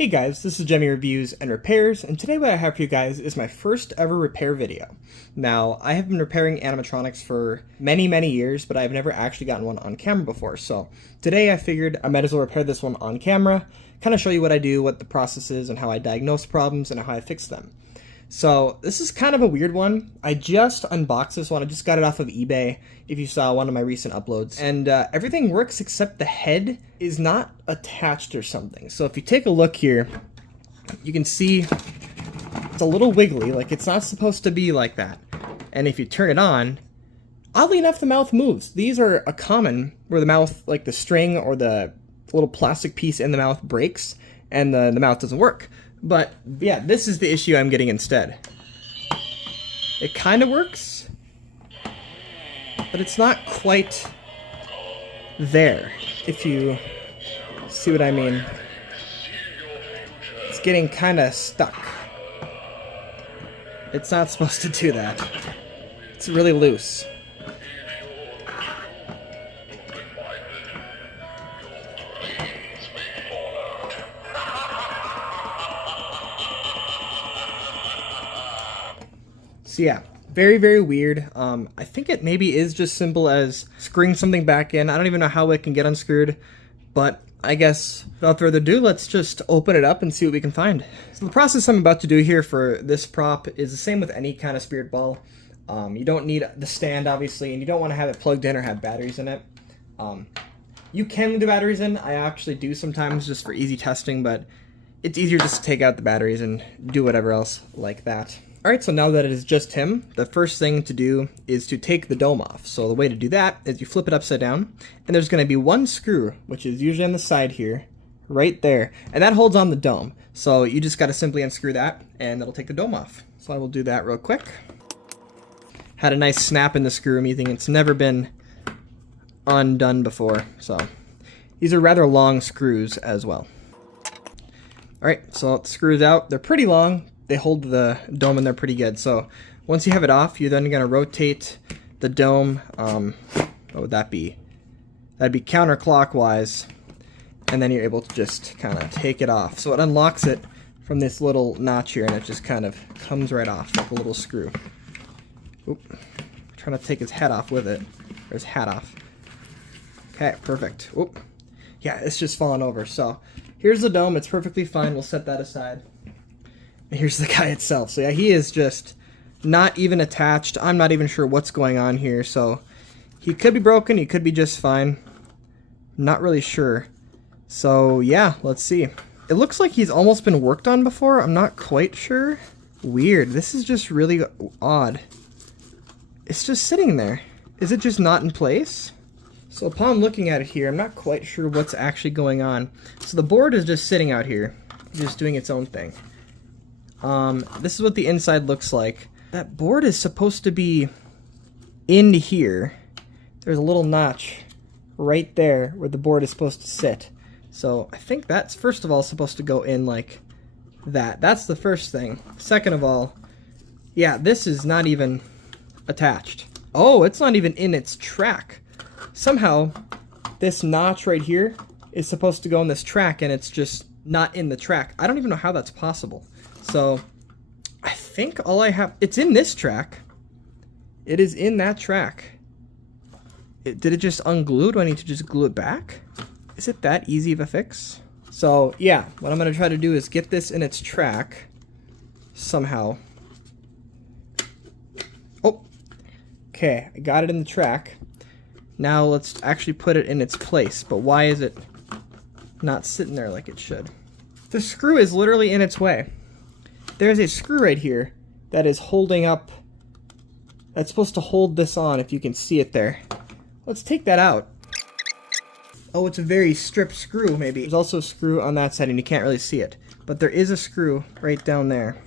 Hey guys, this is Gemmy Reviews and Repairs, and today what I have for you guys is my first ever repair video. Now, I have been repairing animatronics for many years, but I've never actually gotten one on camera before, so today I figured I might as well repair this one on camera, kind of show you what I do, what the process is, and how I diagnose problems, and how I fix them. So, this is kind of a weird one. I just unboxed this one, I just got it off of eBay, if you saw one of my recent uploads. And everything works except the head is not attached or something. So if you take a look here, you can see it's a little wiggly, like it's not supposed to be like that. And if you turn it on, oddly enough the mouth moves. These are a common where the mouth, like the string or the little plastic piece in the mouth breaks and the mouth doesn't work. But yeah, this is the issue I'm getting instead. It kind of works, but it's not quite there, if you see what I mean. It's getting kind of stuck. It's not supposed to do that. It's really loose. So yeah, very weird. I think it maybe is just simple as screwing something back in. I don't even know how it can get unscrewed, but I guess without further ado, let's just open it up and see what we can find. So the process I'm about to do here for this prop is the same with any kind of spirit ball. You don't need the stand, obviously, and you don't want to have it plugged in or have batteries in it. You can leave the batteries in. I actually do sometimes just for easy testing, but it's easier just to take out the batteries and do whatever else like that. Alright, so now that it is just him, the first thing to do is to take the dome off. So the way to do that is you flip it upside down, and there's going to be one screw, which is usually on the side here, right there, and that holds on the dome. So you just got to simply unscrew that, and that'll take the dome off. So I will do that real quick. Had a nice snap in the screw, meaning it's never been undone before. So these are rather long screws as well. Alright, so the screws out. They're pretty long. They hold the dome in there pretty good. So once you have it off, you're then going to rotate the dome. What would that be? That'd be counterclockwise. And then you're able to just kind of take it off. So it unlocks it from this little notch here, and it just kind of comes right off like a little screw. Oop. Trying to take his head off with it. Or his hat off. Okay, perfect. Oop. Yeah, it's just falling over. So here's the dome. It's perfectly fine. We'll set that aside. Here's the guy itself. So yeah, he is just not even attached. I'm not even sure what's going on here. So he could be broken. He could be just fine. Not really sure. So yeah, let's see. It looks like he's almost been worked on before. I'm not quite sure. Weird. This is just really odd. It's just sitting there. Is it just not in place? So upon looking at it here, I'm not quite sure what's actually going on. So the board is just sitting out here, just doing its own thing. This is what the inside looks like. That board is supposed to be in here. There's a little notch right there where the board is supposed to sit. So I think that's, first of all, supposed to go in like that. That's the first thing. Second of all, yeah, this is not even attached. Oh, it's not even in its track. Somehow, this notch right here is supposed to go in this track, and it's just not in the track. I don't even know how that's possible. So, I think all I have... It's in this track. It is in that track. Did it just unglue? Do I need to just glue it back? Is it that easy of a fix? So, yeah. What I'm going to try to do is get this in its track. Somehow. Oh. Okay, I got it in the track. Now let's actually put it in its place. But why is it not sitting there like it should? The screw is literally in its way. There's a screw right here that is holding up, that's supposed to hold this on, if you can see it there. Let's take that out. Oh, it's a very stripped screw, maybe. There's also a screw on that side, and you can't really see it. But there is a screw right down there.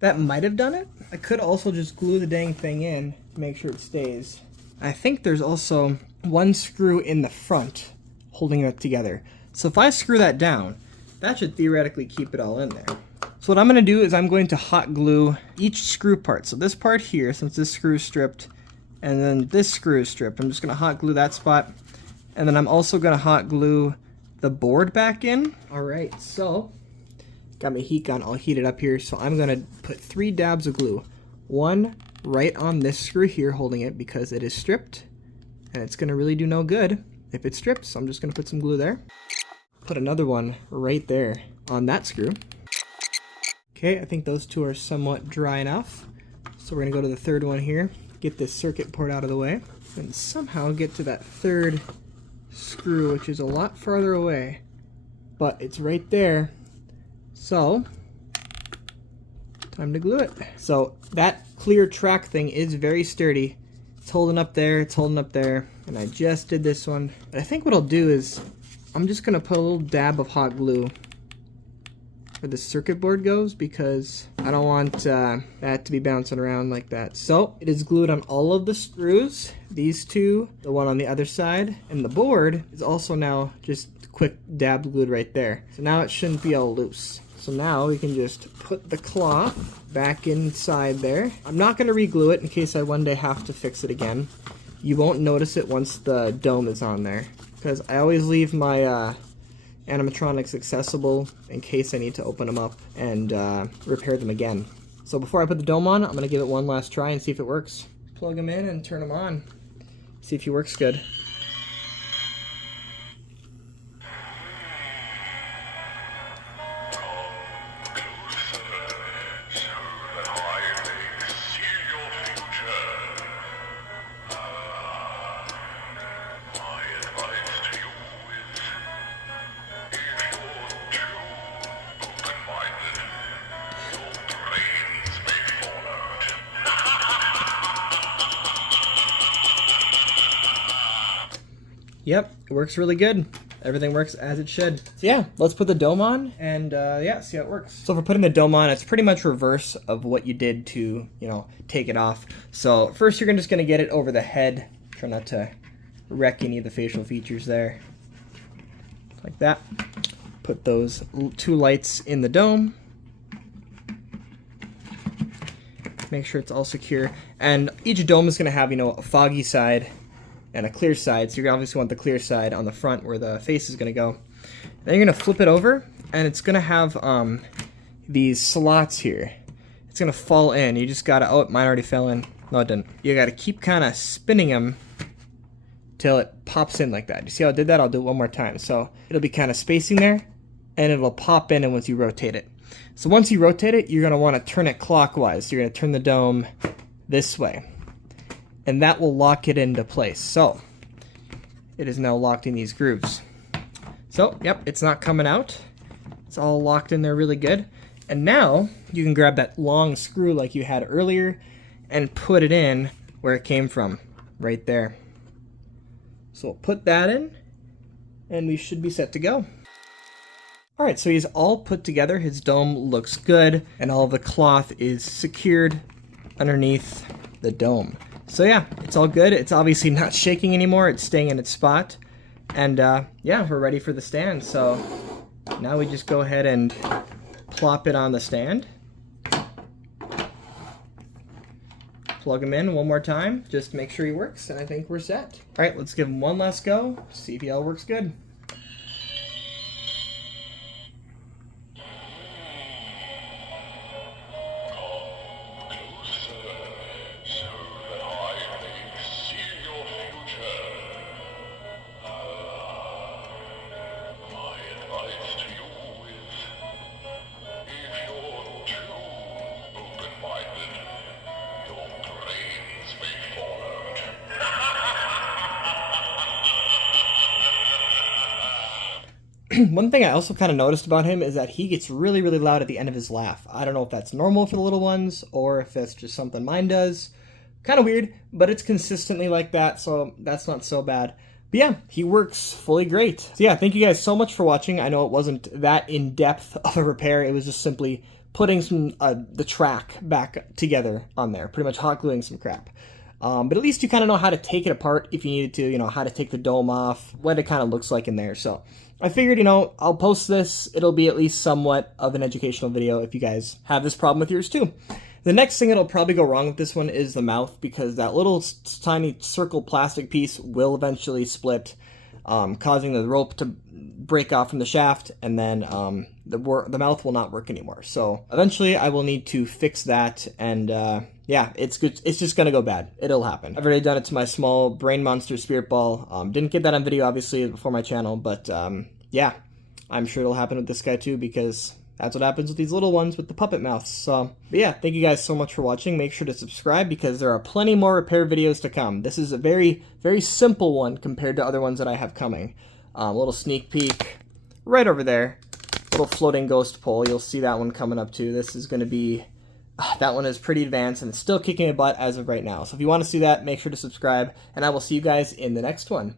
That might have done it. I could also just glue the dang thing in to make sure it stays. I think there's also one screw in the front holding it together. So if I screw that down, that should theoretically keep it all in there. So what I'm going to do is I'm going to hot glue each screw part. So this part here, since this screw is stripped, and then this screw is stripped, I'm just going to hot glue that spot. And then I'm also going to hot glue the board back in. Alright, so Got my heat gun all heated up here, so I'm gonna put 3 dabs of glue. One right on this screw here holding it because it is stripped, and it's gonna really do no good if it's stripped, so I'm just gonna put some glue there. Put another one right there on that screw. Okay, I think those 2 are somewhat dry enough, so we're gonna go to the 3rd one here, get this circuit port out of the way, and somehow get to that 3rd screw, which is a lot farther away, but it's right there. So time to glue it. So that clear track thing is very sturdy. It's holding up there, it's holding up there, and I just did this one. But I think what I'll do is I'm just gonna put a little dab of hot glue where the circuit board goes, because I don't want that to be bouncing around like that. So it is glued on all of the screws, these 2, the one on the other side, and the board is also now just quick dab glued right there. So now it shouldn't be all loose. So now we can just put the cloth back inside there. I'm not going to re-glue it in case I one day have to fix it again. You won't notice it once the dome is on there, because I always leave my animatronics accessible in case I need to open them up and repair them again. So before I put the dome on, I'm going to give it one last try and see if it works. Plug them in and turn them on. See if he works good. Yep, it works really good. Everything works as it should. So yeah, let's put the dome on and yeah, see how it works. So for putting the dome on, it's pretty much reverse of what you did to, take it off. So first you're just gonna get it over the head. Try not to wreck any of the facial features there. Like that. Put those 2 lights in the dome. Make sure it's all secure. And each dome is gonna have, a foggy side and a clear side, so you obviously want the clear side on the front where the face is going to go. Then you're going to flip it over, and it's going to have these slots here. It's going to fall in. You just got to, oh, mine already fell in. No, it didn't. You got to keep kind of spinning them till it pops in like that. You see how I did that? I'll do it one more time. So it'll be kind of spacing there, and it'll pop in once you rotate it. So once you rotate it, you're going to want to turn it clockwise. So you're going to turn the dome this way, and that will lock it into place. So it is now locked in these grooves. So yep, it's not coming out. It's all locked in there really good. And now you can grab that long screw like you had earlier and put it in where it came from, right there. So we'll put that in and we should be set to go. Alright, so he's all put together. His dome looks good and all the cloth is secured underneath the dome. So yeah, it's all good. It's obviously not shaking anymore. It's staying in its spot. And yeah, we're ready for the stand. So now we just go ahead and plop it on the stand. Plug him in one more time, just to make sure he works, and I think we're set. All right, let's give him one last go, see if he all works good. One thing I also kind of noticed about him is that he gets really, really loud at the end of his laugh. I don't know if that's normal for the little ones or if that's just something mine does. Kind of weird, but it's consistently like that, so that's not so bad. But yeah, he works fully great. So yeah, thank you guys so much for watching. I know it wasn't that in-depth of a repair. It was just simply putting some the track back together on there. Pretty much hot gluing some crap. But at least you kind of know how to take it apart if you needed to, you know, how to take the dome off, what it kind of looks like in there. So I figured, you know, I'll post this. It'll be at least somewhat of an educational video if you guys have this problem with yours too. The next thing that'll probably go wrong with this one is the mouth, because that little tiny circle plastic piece will eventually split. causing the rope to break off from the shaft, and then the mouth will not work anymore. So eventually I will need to fix that, and yeah, it's good. It's just gonna go bad. It'll happen. I've already done it to my small brain monster spirit ball. Didn't get that on video, obviously, before my channel, but yeah, I'm sure it'll happen with this guy too, because that's what happens with these little ones with the puppet mouths. So, but yeah, thank you guys so much for watching. Make sure to subscribe because there are plenty more repair videos to come. This is a very, very simple one compared to other ones that I have coming. A little sneak peek right over there. Little floating ghost pole. You'll see that one coming up too. This is going to be... that one is pretty advanced and it's still kicking a butt as of right now. So if you want to see that, make sure to subscribe, and I will see you guys in the next one.